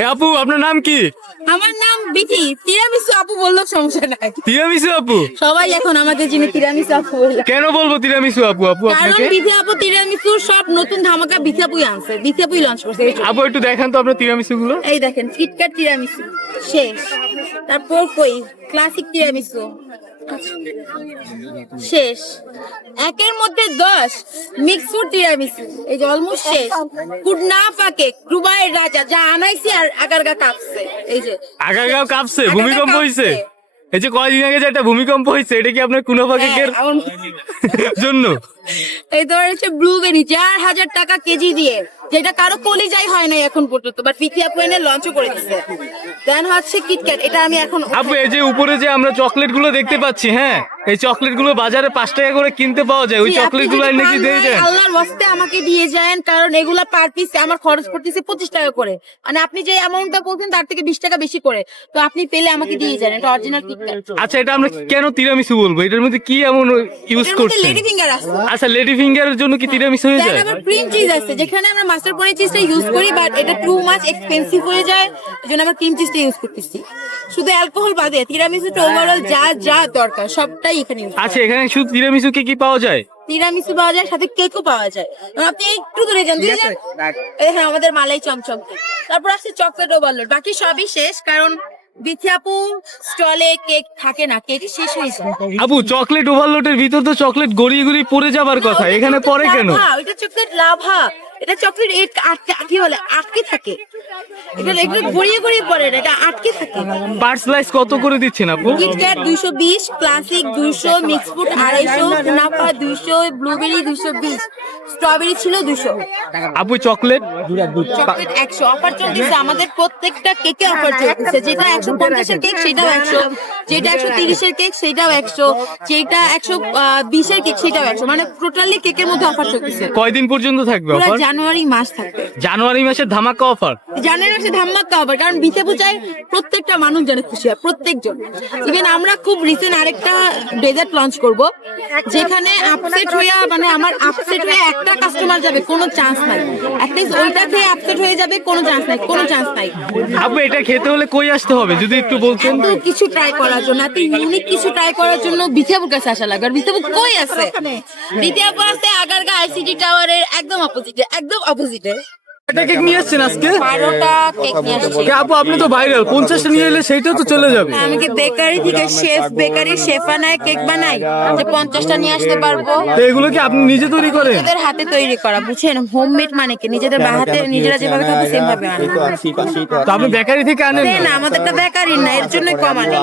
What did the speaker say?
এ আপু, আপনার নাম কি? আমার নাম বিথি। তিরামিসু আপু বললেও সমস্যা নাই। তিরামিসু আপু? সবাই এখন আমাকে চিনে তিরামিসু আপু বলে। কেন বলবো তিরামিসু আপু? আপু কারণ আপনাকে বিথি আপু তিরামিসু সব নতুন ধামাকা বিথি আপুই আনছে, বিথি আপুই লঞ্চ করছে। এই যে, আপু একটু দেখান তো আপনার তিরামিসু গুলো। এই দেখেন কিটক্যাট তিরামিসু শেষ, তারপর কই ক্লাসিক তিরামিসু শেষ, একের মধ্যে 10 মিক্স ফ্রুট তিরামিসু এই যে অলমোস্ট শেষ। কুডনা পাকে দুবাইয়ের রাজা যা আনাইছি আর আগারগা কাঁপছে। এই যে আগারগাঁও কাঁপছে, আগারগা ভূমিকম্প হয়েছে। কাঁপছে। এই যে কয়দিন আগে যে একটা ভূমিকম্প হয়েছে, এটা কি আপনার কুনাফা কেকের জন্য? এই তোমার হচ্ছে ব্লুবেরি 4000 টাকা কেজি দিয়ে, যেটা কারো কলিজাই হয় না এখন পর্যন্ত, বাট বিথি আপু এনে লঞ্চও করে দিচ্ছে। দেন হচ্ছে কিটক্যাট, এটা আমি এখন আপু এই যে উপরে যে আমরা চকলেট গুলো দেখতে পাচ্ছি, হ্যাঁ এই চকলেট গুলো বাজারে 5 টাকা করে কিনতে পাওয়া যায়, ওই জি, চকলেট আপনি গুলো যদি নাকি পান দিয়ে নাই, যায়? আল্লাহর ওয়াস্তে আমাকে দিয়ে যান, কারণ এগুলা পার পিস আমার খরচ পড়তেছে 25 টাকা করে। মানে আপনি যে অ্যামাউন্টটা বলছেন তার থেকে 20 টাকা বেশি করে, তো আপনি পেলে আমাকে দিয়ে যান। এটা অরিজিনাল কিটক্যাট। আচ্ছা, এটা আমরা কেন তিরামিসু বলবো? এটার মধ্যে কি এমন ইউজ এর মধ্যে করছেন? লেডি ফিঙ্গার আছে। আচ্ছা, লেডি ফিঙ্গারের জন্য কি তিরামিসু হয়ে দেন যায়? আবার ক্রিম চিজ আছে, যেখানে আমরা মাস্টার পনির চিজটা ইউজ করি, বাট এটা টু মাচ এক্সপেন্সিভ হয়ে যায়, এজন্য আমরা ক্রিম চিজটা ইউজ করতেছি। শুধু অ্যালকোহল বাদে তিরামিসুটা ওভারঅল যা যা দরকার সবটাই এখানে ইউজ। আচ্ছা, এখানে শুধু তিরামিসু কি পাওয়া যায়? তিরামিসু পাওয়া যায়, সাথে কেকও পাওয়া যায়। এবার আপনি একটু দূরে যান, দূরে যান। এখানে আমাদের মালাই চমচম কেক। তারপর আছে চকলেট ওভারলোড। বাকি সবই শেষ, কারণ বিথি আপু স্টলে কেক থাকে না, কেক শেষ হয়ে যায়। আপু, চকলেট ওভারলোডের ভিতর তো চকলেট গড়িয়ে গড়িয়ে পড়ে যাবার কথা, এখানে পড়ে কেন? এটা চকলেট লাভা, এটা চকলেট কি বলে আটকে থাকে। এটা একটু গড়িয়ে গড়িয়ে পড়ে না, এটা আটকে থাকে। পার স্লাইস কত করে দিচ্ছেন আপু? KitKat 220, classic 200, mix fruit 250, কুনাফা 200, blueberry 220, strawberry ছিল 200। আপু চকলেট? চকলেট 100 অফার চলতেছে আমাদের প্রত্যেকটা কেকে অফার চলতেছে। যেটা 150 এর কেক সেটাও 100, যেটা 130 এর কেক সেটাও 100, যেটা 120 এর কেক সেটাও 100। মানে টোটালি কেকের মধ্যে অফার চলতেছে। কয়দিন পর্যন্ত থাকবে পুরো অফার? জানুয়ারি মাস থাকবে। জানুয়ারি মাসে ধামাকা অফার। জানুয়ারি মাসে ধামাকা অফার, কারণ বিথি আপু চাই প্রত্যেকটা মানুষ যেন খুশি হয়, প্রত্যেকজন। ইভেন আমরা খুব রিসেন্ট আরেকটা ডেজার্ট লঞ্চ করব, যেখানে আপসেট হয়ে মানে আমার আপসেট হয়ে একটা কাস্টমার যাবে, কোনো চান্স নাই। অ্যাটলিস্ট ওইটা খেয়ে আপসেট হয়ে যাবে, কোনো চান্স নাই, কোনো চান্স নাই। আপু, এটা খেতে হলে কই আসতে হবে যদি একটু বলতেন? এত কিছু ট্রাই করার জন্য, এত ইউনিক কিছু ট্রাই করার জন্য বিথি আপুর কাছে আসা লাগবে। আর বিথি আপু কই আছে? বিথি আপু আছে আগারগা আইসিটি টাওয়ারের একদম অপোজিটে, একদম অপোজিটে। এটা কেক নিয়ে আসছেন আজকে? 12টা কেক নিয়ে আসছি। আপু, আপনি তো ভাইরাল, 50টা নিয়ে এলে সেইটাও তো চলে যাবে। আমি কি বেকারি থেকে বেকারি শেফ বানায় কেক বানাই যে 50টা নিয়ে আসতে পারবো? তো এগুলো কি আপনি নিজে তৈরি করেন? নিজেদের হাতে তৈরি করা, বুঝছেন? হোমমেড মানে কি নিজেদের হাতে নিজেরা যেভাবে খাবো সেম ভাবে আনা। তো আপনি বেকারি থেকে আনেন? না, আমাদেরটা বেকারি না, এর জন্য কম আনি।